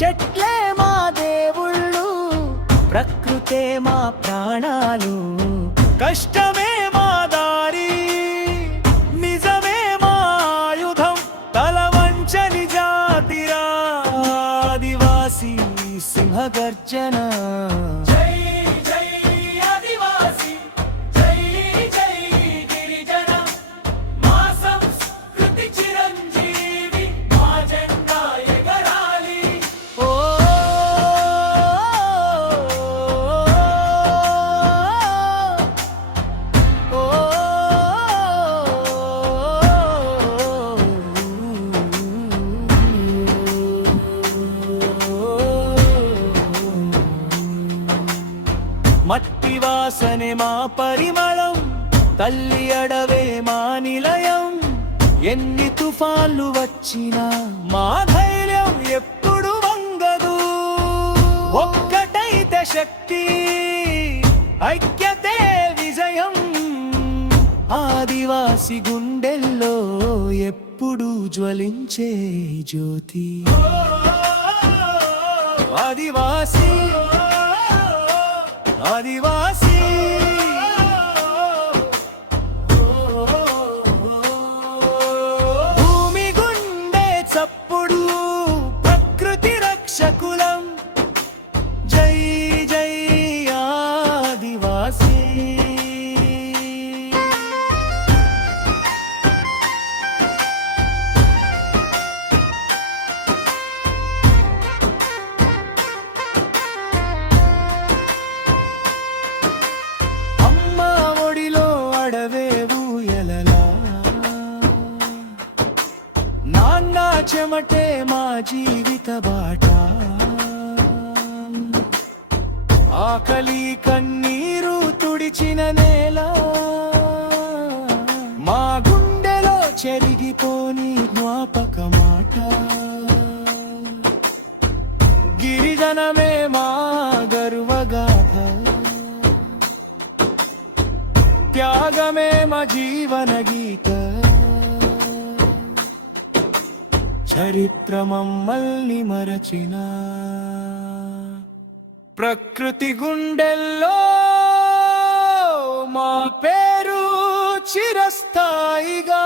చెట్లే మా దేవుళ్ళు, ప్రకృతే మా ప్రాణాలు. కష్టమే మా దారి, నిజమే మా ఆయుధం, తలవంచని జాతిరా ఆదివాసీ సింహగర్జన. మట్టి వాసనే మా పరిమళం, తల్లి అడవే మా నిలయం. ఎన్ని తుఫాన్లు వచ్చినా మా ధైర్యం ఎప్పుడు వంగదు. ఒక్కటైతే శక్తి, ఐక్యతే విజయం. ఆదివాసి గుండెల్లో ఎప్పుడు జ్వలించే జ్యోతి. ఆదివాసి ఆదివాసి భూమి గుండె చప్పుడు, ప్రకృతి రక్షకులం. జై జై ఆదివాసి. నాన్న చెమటే మా జీవిత బాట, ఆకలి కన్నీరు తుడిచిన నేల. మా గుండెలో చెరిగిపోని జ్ఞాపక మాట. గిరిజనమే మా గర్వగాథ, త్యాగమే మా జీవన గీత. చరిత్ర మమ్మల్ని మరచిన ప్రకృతి గుండెల్లో మా పేరు చిరస్థాయిగా.